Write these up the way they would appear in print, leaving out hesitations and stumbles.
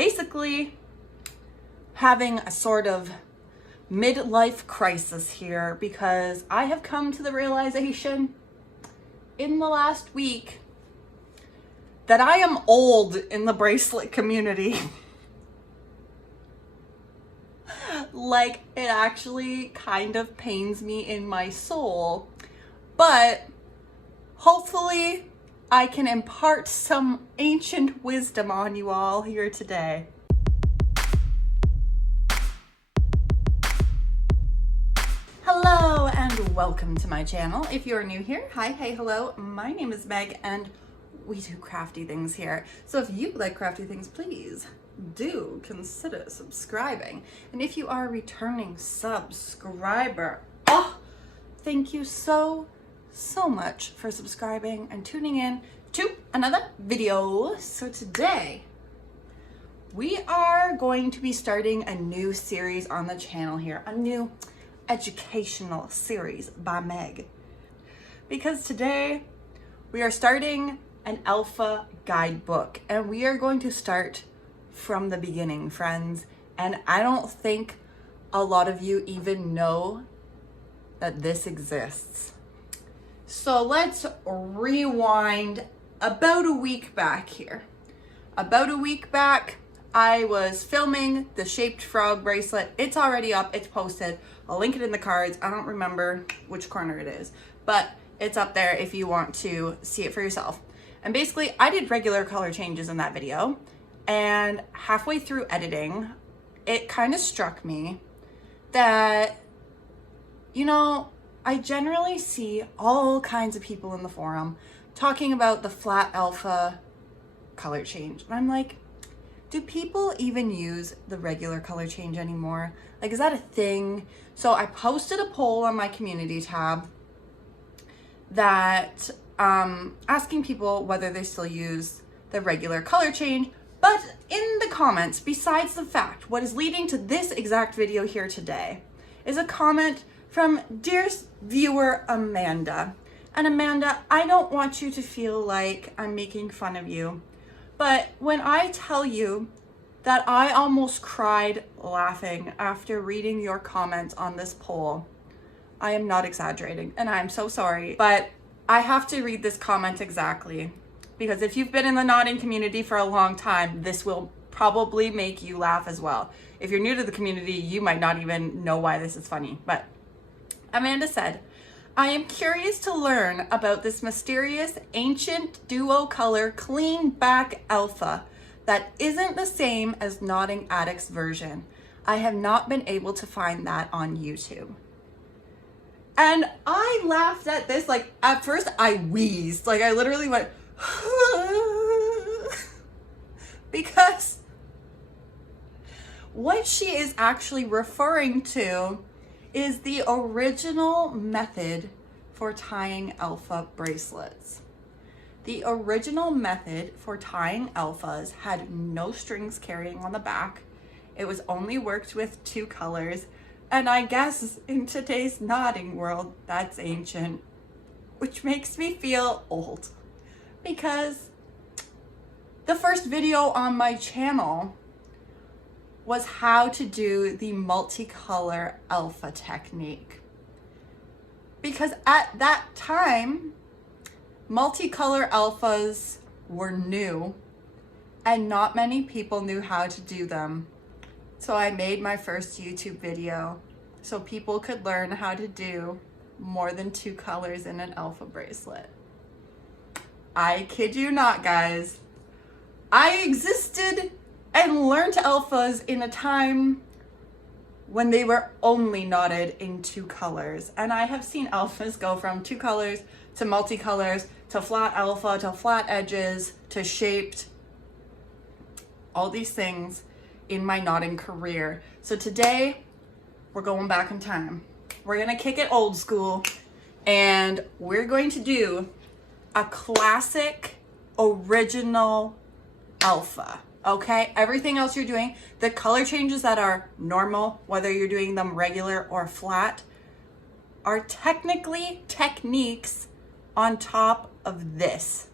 basically having a sort of midlife crisis here because I have come to the realization in the last week that I am old in the bracelet community. Like, it actually kind of pains me in my soul, but hopefully I can impart some ancient wisdom on you all here today. Hello and welcome to my channel. If you're new here, hi, hey, hello. My name is Meg and we do crafty things here. So if you like crafty things, please do consider subscribing. And if you are a returning subscriber, thank you so much for subscribing and tuning in to another video. So today we are going to be starting a new series on the channel here, a new educational series by Meg, because today we are starting an alpha guidebook and we are going to start from the beginning, friends. And I don't think a lot of you even know that this exists. So let's rewind about a week back here. About a week back, I was filming the shaped frog bracelet. It's already up, it's posted. I'll link it in the cards. I don't remember which corner it is, but it's up there if you want to see it for yourself. And basically, I did regular color changes in that video. And halfway through editing, it kind of struck me that, you know, I generally see all kinds of people in the forum talking about the flat alpha color change. And I'm like, do people even use the regular color change anymore? Like, is that a thing? So I posted a poll on my community tab that asking people whether they still use the regular color change. But in the comments, besides the fact, what is leading to this exact video here today is a comment from dearest viewer Amanda. And Amanda, I don't want you to feel like I'm making fun of you, but when I tell you that I almost cried laughing after reading your comments on this poll, I am not exaggerating, and I'm so sorry, but I have to read this comment exactly. Because if you've been in the knotting community for a long time, this will probably make you laugh as well. If you're new to the community, you might not even know why this is funny. But Amanda said, I am curious to learn about this mysterious ancient duo color clean back alpha that isn't the same as Knotting Addict's version. I have not been able to find that on YouTube. And I laughed at this, like at first I wheezed, like I literally went, because what she is actually referring to is the original method for tying alpha bracelets. The original method for tying alphas had no strings carrying on the back. It was only worked with two colors. And I guess in today's knotting world, that's ancient, which makes me feel old. Because the first video on my channel was how to do the multicolor alpha technique. Because at that time, multicolor alphas were new and not many people knew how to do them. So I made my first YouTube video so people could learn how to do more than two colors in an alpha bracelet. I kid you not, guys. I existed and learned alphas in a time when they were only knotted in two colors. And I have seen alphas go from two colors to multicolors to flat alpha to flat edges to shaped. All these things in my knotting career. So today we're going back in time. We're gonna kick it old school and we're going to do a classic original alpha. Okay, everything else you're doing, the color changes that are normal, whether you're doing them regular or flat, are technically techniques on top of this,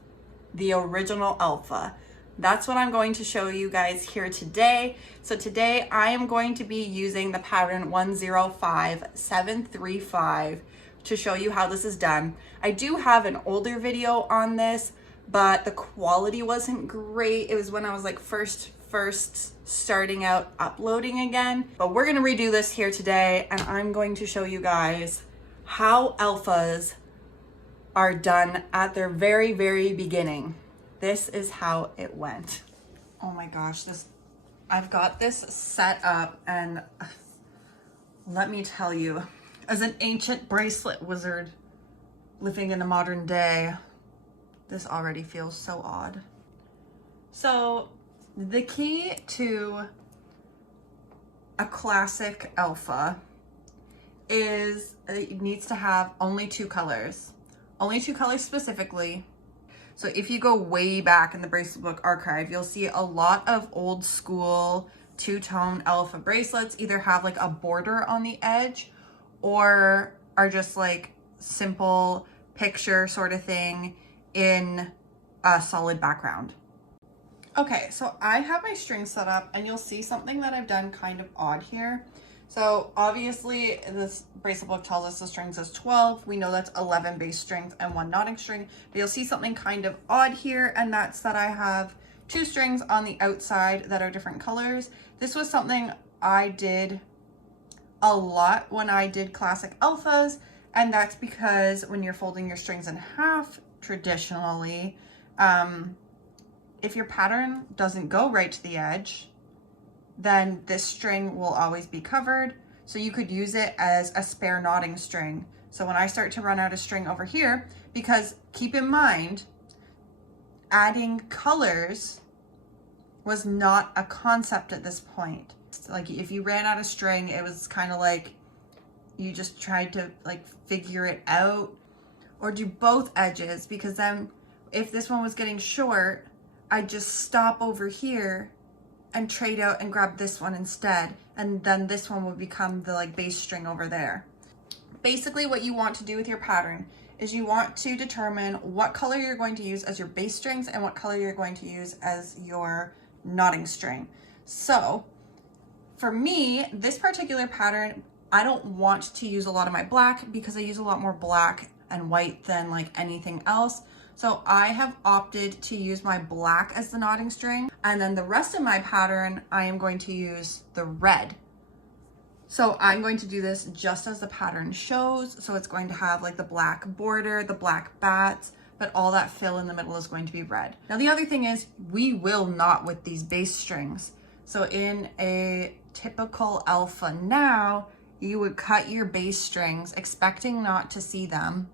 the original alpha. That's what I'm going to show you guys here today. So today I am going to be using the pattern 105735 to show you how this is done. I do have an older video on this, but the quality wasn't great. It was when I was like first starting out uploading again. But we're gonna redo this here today, and I'm going to show you guys how alphas are done at their very, very beginning. This is how it went. Oh my gosh, I've got this set up, and let me tell you, as an ancient bracelet wizard living in a modern day, this already feels so odd. So the key to a classic alpha is it needs to have only two colors specifically. So if you go way back in the bracelet book archive, you'll see a lot of old school two-tone alpha bracelets either have like a border on the edge or are just like simple picture sort of thing in a solid background. Okay, so I have my string set up, and you'll see something that I've done kind of odd here. So obviously this bracelet book tells us the strings is 12. We know that's 11 bass strings and 1 knotting string, but you'll see something kind of odd here, and that's that I have 2 strings on the outside that are different colors. This was something I did a lot when I did classic alphas, and that's because when you're folding your strings in half traditionally, if your pattern doesn't go right to the edge, then this string will always be covered. So you could use it as a spare knotting string. So when I start to run out of string over here, because keep in mind, adding colors was not a concept at this point. Like if you ran out of string, it was kind of like you just tried to like figure it out, or do both edges, because then if this one was getting short, I'd just stop over here and trade out and grab this one instead, and then this one would become the like bass string over there. Basically what you want to do with your pattern is you want to determine what color you're going to use as your bass strings and what color you're going to use as your knotting string. So for me, this particular pattern, I don't want to use a lot of my black because I use a lot more black and white than like anything else. So I have opted to use my black as the knotting string, and then the rest of my pattern, I am going to use the red. So I'm going to do this just as the pattern shows. So it's going to have like the black border, the black bats, but all that fill in the middle is going to be red. Now the other thing is we will knot with these bass strings. So in a typical alpha now, you would cut your bass strings expecting not to see them,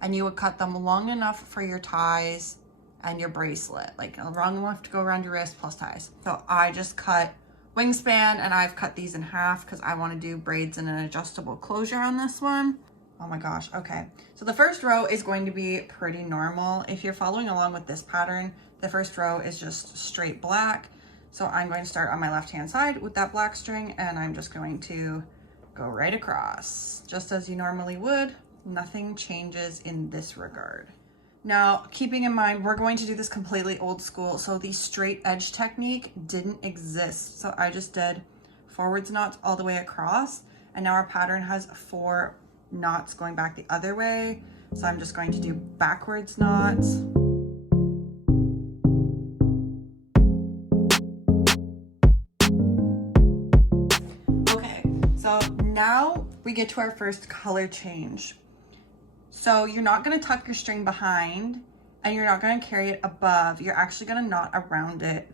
and you would cut them long enough for your ties and your bracelet, like long enough to go around your wrist plus ties. So I just cut wingspan, and I've cut these in half because I want to do braids and an adjustable closure on this one. Oh my gosh, okay. So the first row is going to be pretty normal. If you're following along with this pattern, the first row is just straight black. So I'm going to start on my left-hand side with that black string, and I'm just going to go right across, just as you normally would. Nothing changes in this regard. Now, keeping in mind, we're going to do this completely old school. So the straight edge technique didn't exist. So I just did forwards knots all the way across. And now our pattern has 4 knots going back the other way. So I'm just going to do backwards knots. Okay, so now we get to our first color change. So you're not going to tuck your string behind, and you're not going to carry it above. You're actually going to knot around it.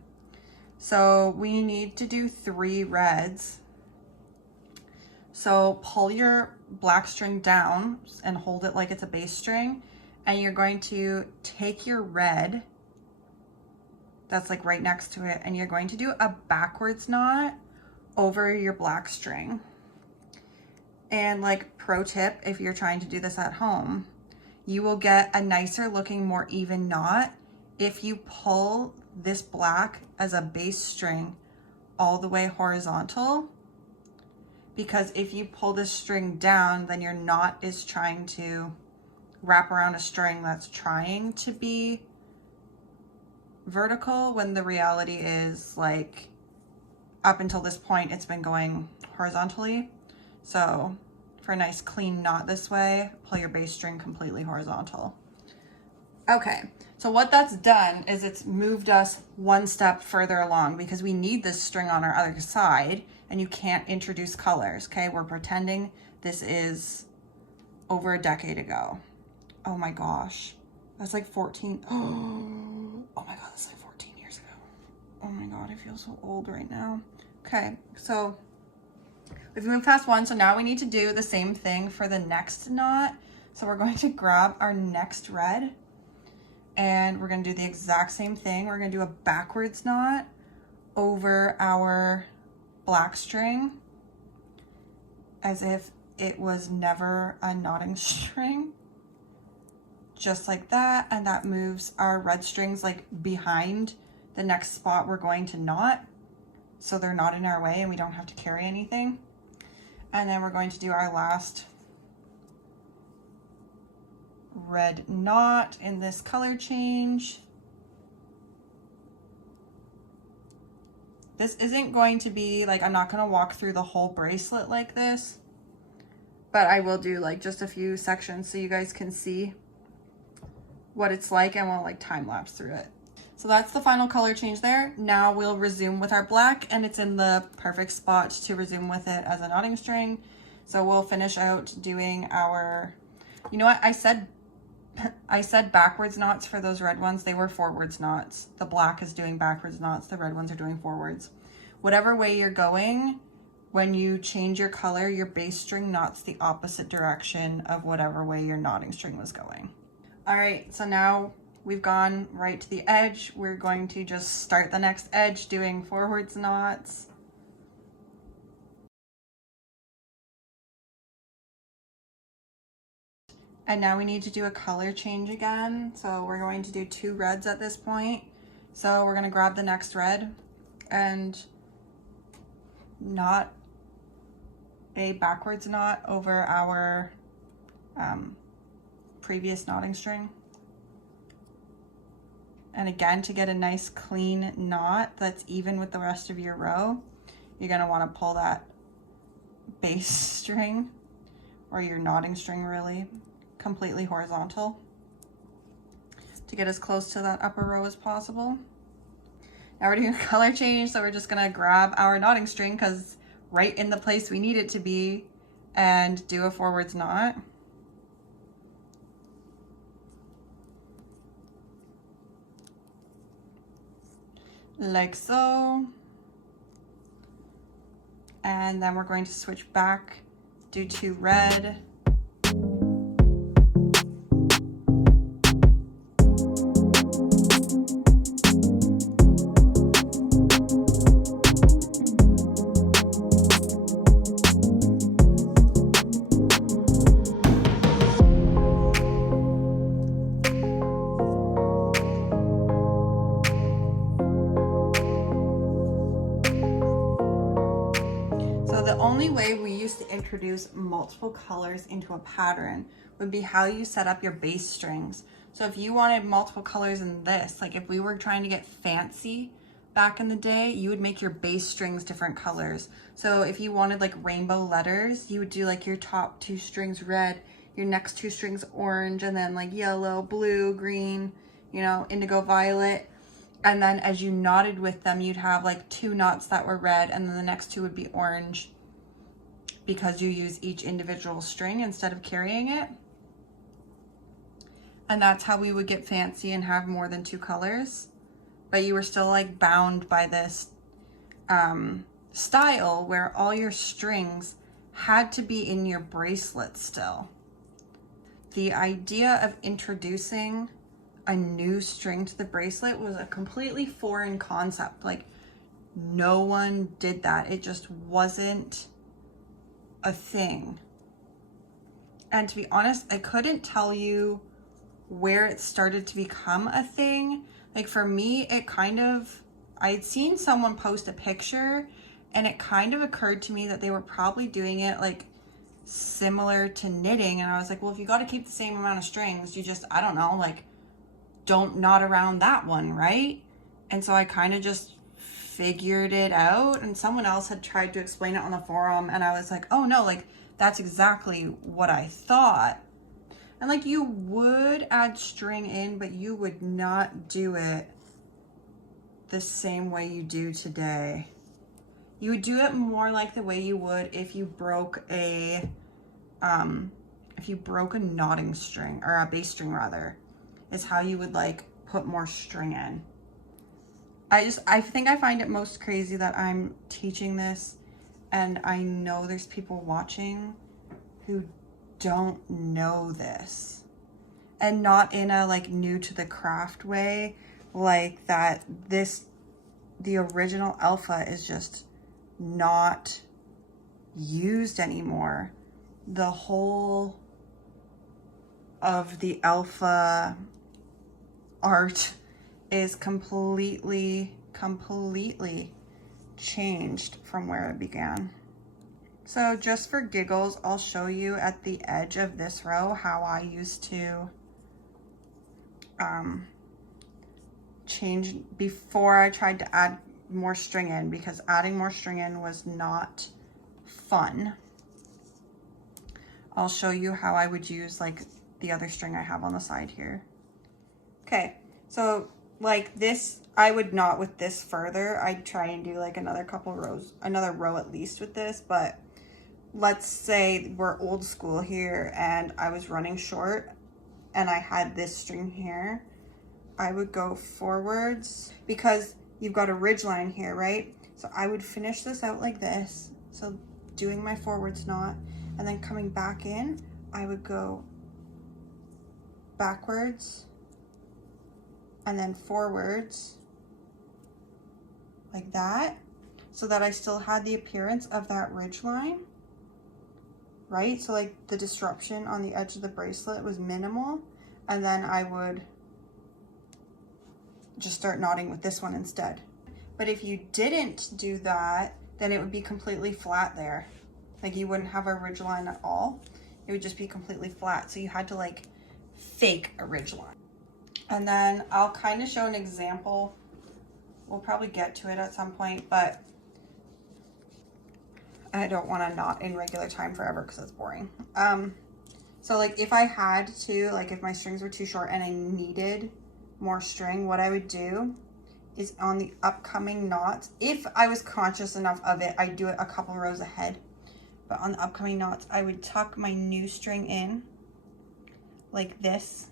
So we need to do 3 reds. So pull your black string down and hold it like it's a bass string, and you're going to take your red that's like right next to it, and you're going to do a backwards knot over your black string. And like pro tip, if you're trying to do this at home, you will get a nicer looking, more even knot if you pull this black as a bass string all the way horizontal. Because if you pull this string down, then your knot is trying to wrap around a string that's trying to be vertical when the reality is like up until this point it's been going horizontally. So for a nice clean knot this way, pull your base string completely horizontal. Okay, so what that's done is it's moved us one step further along because we need this string on our other side and you can't introduce colors, okay? We're pretending this is over a decade ago. Oh my gosh, that's like 14. Oh my God, that's like 14 years ago. Oh my God, I feel so old right now. Okay, so we've moved past one, so now we need to do the same thing for the next knot. So we're going to grab our next red and we're going to do the exact same thing. We're going to do a backwards knot over our black string as if it was never a knotting string, just like that. And that moves our red strings like behind the next spot we're going to knot, so they're not in our way and we don't have to carry anything. And then we're going to do our last red knot in this color change. This isn't going to be like, I'm not going to walk through the whole bracelet like this, but I will do like just a few sections so you guys can see what it's like, and we'll like time lapse through it. So that's the final color change there. Now we'll resume with our black, and it's in the perfect spot to resume with it as a knotting string. So we'll finish out doing our, you know what, I said backwards knots for those red ones. They were forwards knots. The black is doing backwards knots. The red ones are doing forwards. Whatever way you're going, when you change your color, your base string knots the opposite direction of whatever way your knotting string was going. All right, so now we've gone right to the edge. We're going to just start the next edge doing forwards knots. And now we need to do a color change again. So we're going to do 2 reds at this point. So we're gonna grab the next red and knot a backwards knot over our previous knotting string. And again, to get a nice clean knot that's even with the rest of your row, you're gonna wanna pull that base string, or your knotting string really, completely horizontal to get as close to that upper row as possible. Now we're doing a color change, so we're just gonna grab our knotting string because right in the place we need it to be and do a forwards knot. Like so. And then we're going to switch back, do 2 red. The only way we used to introduce multiple colors into a pattern would be how you set up your base strings. So if you wanted multiple colors in this, like if we were trying to get fancy back in the day, you would make your base strings different colors. So if you wanted like rainbow letters, you would do like your top 2 strings red, your next 2 strings orange, and then like yellow, blue, green, you know, indigo, violet. And then as you knotted with them, you'd have like 2 knots that were red, and then the next 2 would be orange, because you use each individual string instead of carrying it. And that's how we would get fancy and have more than 2 colors. But you were still like bound by this style where all your strings had to be in your bracelet still. The idea of introducing a new string to the bracelet was a completely foreign concept. Like, no one did that. It just wasn't a thing. And to be honest, I couldn't tell you where it started to become a thing. Like for me, it kind of, I'd seen someone post a picture and it kind of occurred to me that they were probably doing it like similar to knitting. And I was like, well, if you got to keep the same amount of strings, you just, I don't know, like don't knot around that one, right? And so I kind of just figured it out, and someone else had tried to explain it on the forum, and I was like, oh no, like that's exactly what I thought. And like you would add string in, but you would not do it the same way you do today. You would do it more like the way you would if you broke a knotting string, or a bass string rather, is how you would like put more string in. I think I find it most crazy that I'm teaching this and I know there's people watching who don't know this, and not in a like new to the craft way, like that the original alpha is just not used anymore. The whole of the alpha art is completely changed from where it began. So just for giggles, I'll show you at the edge of this row how I used to change before I tried to add more string in, because adding more string in was not fun. I'll show you how I would use like the other string I have on the side here. Okay, so like this, I would not with this further. I'd try and do like another couple rows, another row at least with this, but let's say we're old school here and I was running short and I had this string here. I would go forwards because you've got a ridge line here, right? So I would finish this out like this. So doing my forwards knot, and then coming back in, I would go backwards and then forwards like that, so that I still had the appearance of that ridge line, right? So like the disruption on the edge of the bracelet was minimal, and then I would just start knotting with this one instead. But if you didn't do that, then it would be completely flat there. Like you wouldn't have a ridge line at all. It would just be completely flat. So you had to like fake a ridge line. And then I'll kind of show an example. We'll probably get to it at some point, but I don't want to knot in regular time forever because it's boring. So like if I had to, like if my strings were too short and I needed more string, what I would do is on the upcoming knots, if I was conscious enough of it, I'd do it a couple rows ahead. But on the upcoming knots, I would tuck my new string in like this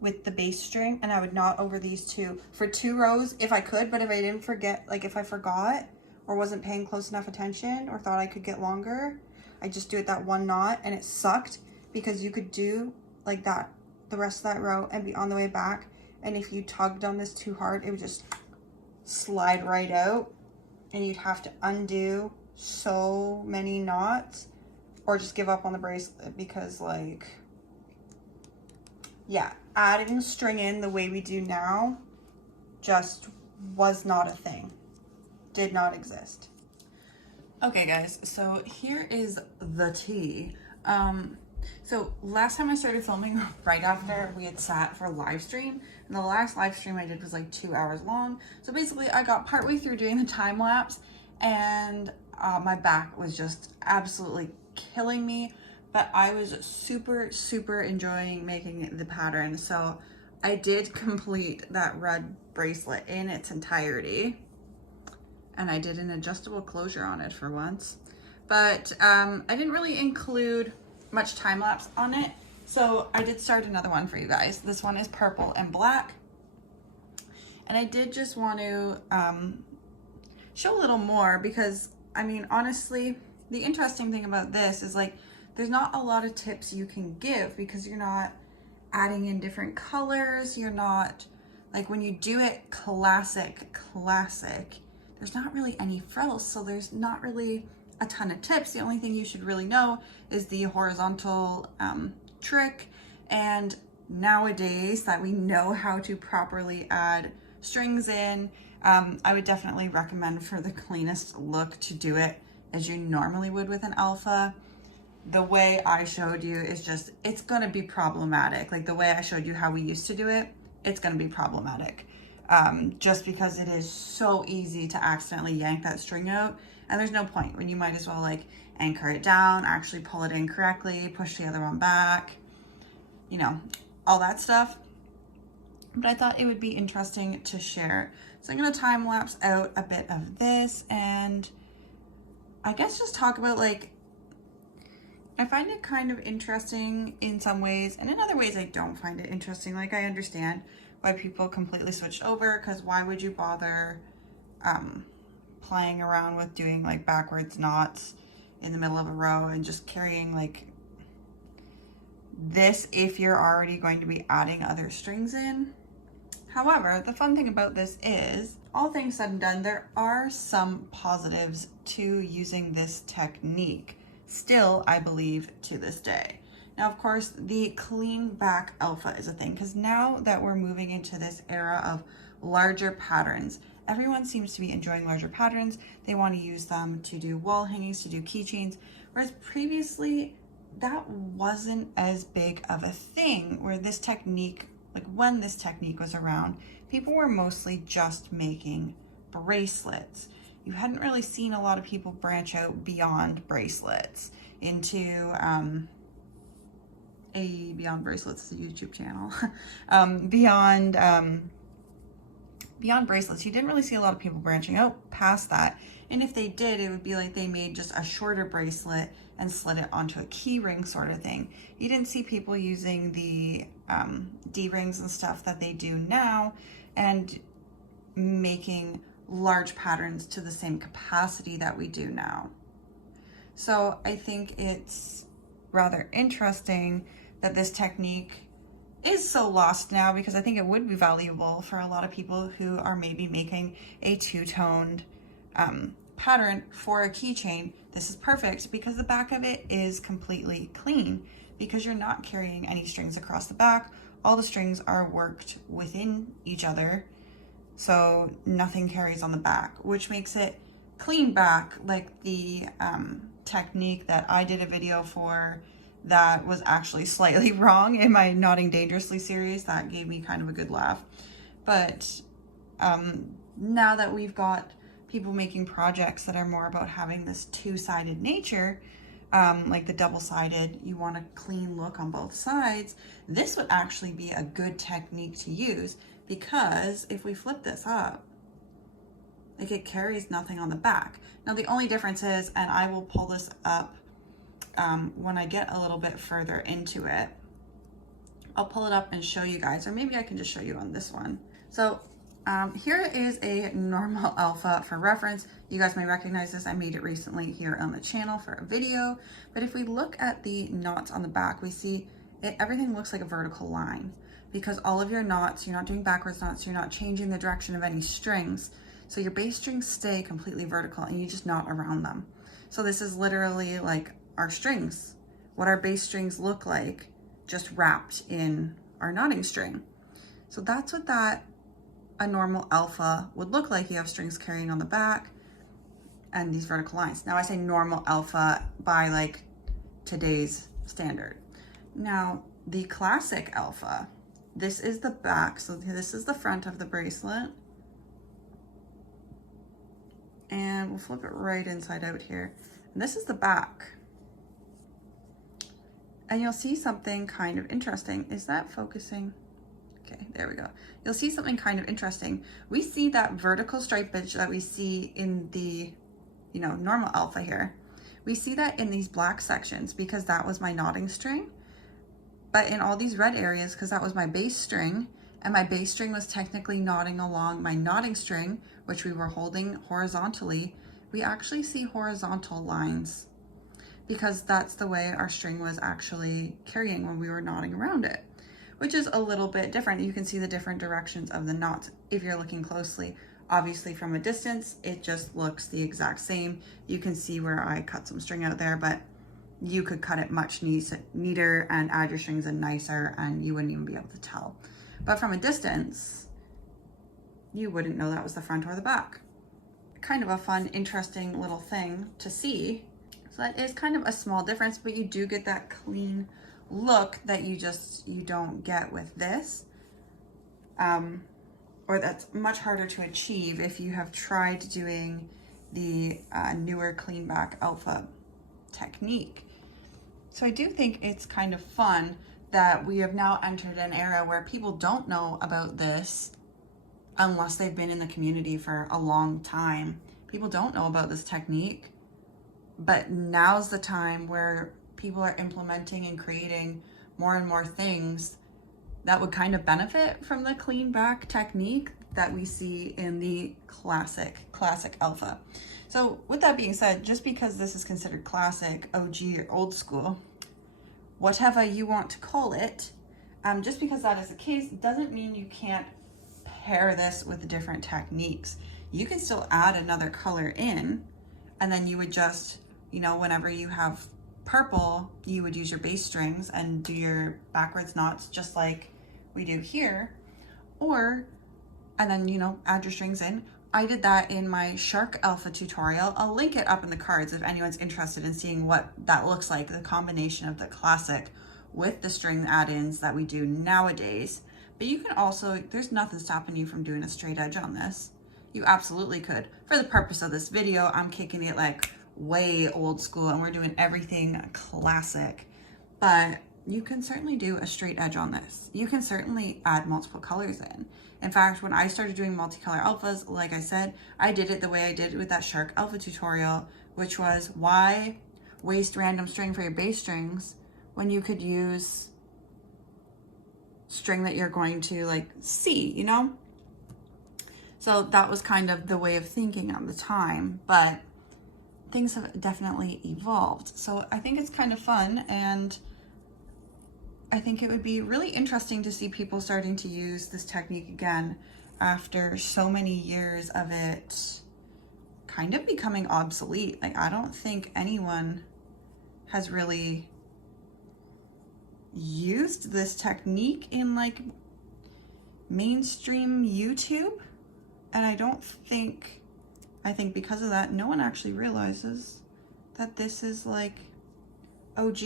with the bass string, and I would knot over these two for 2 rows if I could. But if I didn't forget, like if I forgot or wasn't paying close enough attention or thought I could get longer, I just do it that one knot. And it sucked because you could do like that the rest of that row and be on the way back, and if you tugged on this too hard, it would just slide right out and you'd have to undo so many knots or just give up on the bracelet, because like, yeah, adding string in the way we do now just was not a thing, did not exist. Okay guys, so here is the tea. So last time I started filming right after we had sat for a live stream, and the last live stream I did was like 2 hours long. So basically I got partway through doing the time lapse and my back was just absolutely killing me, but I was super enjoying making the pattern. So I did complete that red bracelet in its entirety, and I did an adjustable closure on it for once, but I didn't really include much time lapse on it. So I did start another one for you guys. This one is purple and black. And I did just want to show a little more because, I mean, honestly, the interesting thing about this is like, there's not a lot of tips you can give because you're not adding in different colors. You're not, like when you do it classic, there's not really any frills. So there's not really a ton of tips. The only thing you should really know is the horizontal trick. And nowadays that we know how to properly add strings in, I would definitely recommend for the cleanest look to do it as you normally would with an alpha. The way I showed you is just, it's gonna be problematic. Like the way I showed you how we used to do it, it's gonna be problematic. just because it is so easy to accidentally yank that string out. And there's no point when you might as well like anchor it down, actually pull it in correctly, push the other one back, you know, all that stuff. But I thought it would be interesting to share. So I'm going to time lapse out a bit of this and I guess just talk about, like, I find it kind of interesting in some ways, and in other ways I don't find it interesting. Like, I understand why people completely switched over, because why would you bother playing around with doing like backwards knots in the middle of a row and just carrying like this if you're already going to be adding other strings in. However, the fun thing about this is, all things said and done, there are some positives to using this technique. Still, I believe, to this day. Now, of course, the clean back alpha is a thing, because now that we're moving into this era of larger patterns, everyone seems to be enjoying larger patterns. They want to use them to do wall hangings, to do keychains, whereas previously that wasn't as big of a thing, where this technique, like when this technique was around, people were mostly just making bracelets. You hadn't really seen a lot of people branch out beyond bracelets into Beyond Bracelets, the YouTube channel. Beyond bracelets, you didn't really see a lot of people branching out past that. And if they did, it would be like they made just a shorter bracelet and slid it onto a key ring sort of thing. You didn't see people using the D-rings and stuff that they do now and making large patterns to the same capacity that we do now. So I think it's rather interesting that this technique is so lost now, because I think it would be valuable for a lot of people who are maybe making a two-toned pattern for a keychain. This is perfect because the back of it is completely clean, because you're not carrying any strings across the back. All the strings are worked within each other, so nothing carries on the back, which makes it clean back, like the technique that I did a video for that was actually slightly wrong in my Knotting Dangerously series. That gave me kind of a good laugh. But now that we've got people making projects that are more about having this two-sided nature, like the double-sided, you want a clean look on both sides, this would actually be a good technique to use, because if we flip this up, like, it carries nothing on the back. Now the only difference is, and I will pull this up when I get a little bit further into it, I'll pull it up and show you guys, or maybe I can just show you on this one. So here is a normal alpha for reference. You guys may recognize this. I made it recently here on the channel for a video. But if we look at the knots on the back, we see everything looks like a vertical line, because all of your knots, you're not doing backwards knots, you're not changing the direction of any strings. So your bass strings stay completely vertical and you just knot around them. So this is literally like our strings, what our bass strings look like, just wrapped in our knotting string. So that's what a normal alpha would look like. You have strings carrying on the back and these vertical lines. Now I say normal alpha by like today's standard. Now the classic alpha, this is the back. So this is the front of the bracelet. And we'll flip it right inside out here. And this is the back. And you'll see something kind of interesting. Is that focusing? Okay, there we go. You'll see something kind of interesting. We see that vertical stripage that we see in the, normal alpha here. We see that in these black sections because that was my knotting string. But in all these red areas, because that was my bass string, and my bass string was technically knotting along my knotting string, which we were holding horizontally, we actually see horizontal lines, because that's the way our string was actually carrying when we were knotting around it, which is a little bit different. You can see the different directions of the knots if you're looking closely. Obviously from a distance, it just looks the exact same. You can see where I cut some string out there, but you could cut it much neater and add your strings in nicer, and you wouldn't even be able to tell. But from a distance, you wouldn't know that was the front or the back. Kind of a fun, interesting little thing to see. So that is kind of a small difference, but you do get that clean look that you don't get with this. or that's much harder to achieve if you have tried doing the newer clean back alpha technique. So I do think it's kind of fun that we have now entered an era where people don't know about this unless they've been in the community for a long time. People don't know about this technique, but now's the time where people are implementing and creating more and more things that would kind of benefit from the clean back technique that we see in the classic alpha. So with that being said, just because this is considered classic, OG, or old school, whatever you want to call it, just because that is the case doesn't mean you can't pair this with different techniques. You can still add another color in, and then you would just, you know, whenever you have purple, you would use your bass strings and do your backwards knots just like we do here, and then, you know, add your strings in. I did that in my Shark Alpha tutorial. I'll link it up in the cards if anyone's interested in seeing what that looks like, the combination of the classic with the string add-ins that we do nowadays. But you can also, there's nothing stopping you from doing a straight edge on this. You absolutely could. For the purpose of this video, I'm kicking it like way old school and we're doing everything classic. But you can certainly do a straight edge on this. You can certainly add multiple colors in. In fact, when I started doing multicolor alphas, like I said, I did it the way I did it with that Shark Alpha tutorial, which was, why waste random string for your bass strings when you could use string that you're going to like see, you know? So that was kind of the way of thinking at the time, but things have definitely evolved. So I think it's kind of fun, and I think it would be really interesting to see people starting to use this technique again after so many years of it kind of becoming obsolete. Like, I don't think anyone has really used this technique in like mainstream YouTube. And I think because of that, no one actually realizes that this is like OG.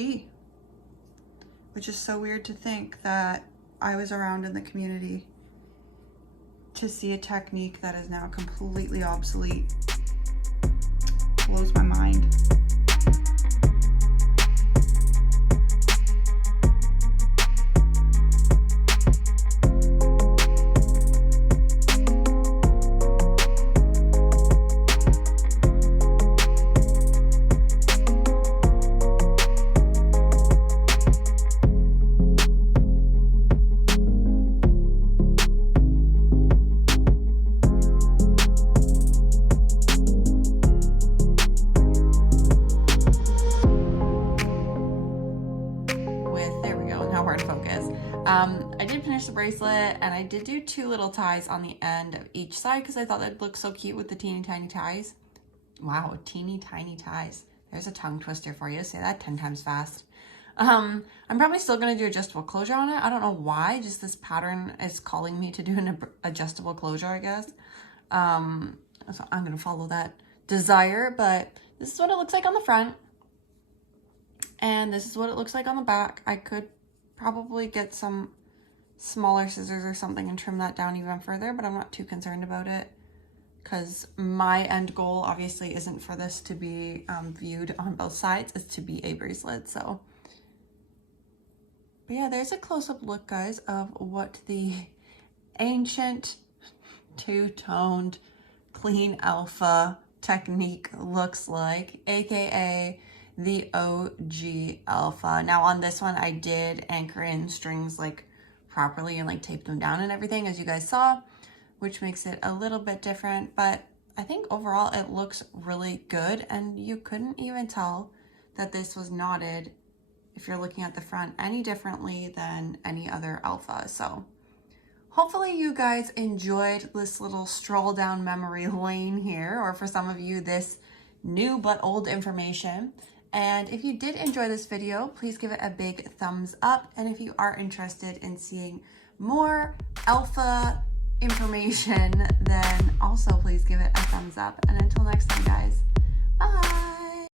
Which is so weird to think that I was around in the community to see a technique that is now completely obsolete. Blows my mind. I did finish the bracelet, and I did do 2 little ties on the end of each side because I thought that'd look so cute with the teeny tiny ties. Wow, teeny tiny ties. There's a tongue twister for you. Say that 10 times fast. I'm probably still going to do adjustable closure on it. I don't know why, just this pattern is calling me to do an adjustable closure, I guess. So I'm going to follow that desire, but this is what it looks like on the front. And this is what it looks like on the back. I could probably get some smaller scissors or something and trim that down even further, but I'm not too concerned about it because my end goal obviously isn't for this to be viewed on both sides. It's to be a bracelet. So, but yeah, there's a close-up look, guys, of what the ancient two-toned clean alpha technique looks like, aka the OG alpha. Now on this one, I did anchor in strings like properly and like tape them down and everything, as you guys saw, which makes it a little bit different, but I think overall it looks really good, and you couldn't even tell that this was knotted if you're looking at the front any differently than any other alpha. So hopefully you guys enjoyed this little stroll down memory lane here, or for some of you, this new but old information. And if you did enjoy this video, please give it a big thumbs up. And if you are interested in seeing more alpha information, then also please give it a thumbs up. And until next time, guys, bye.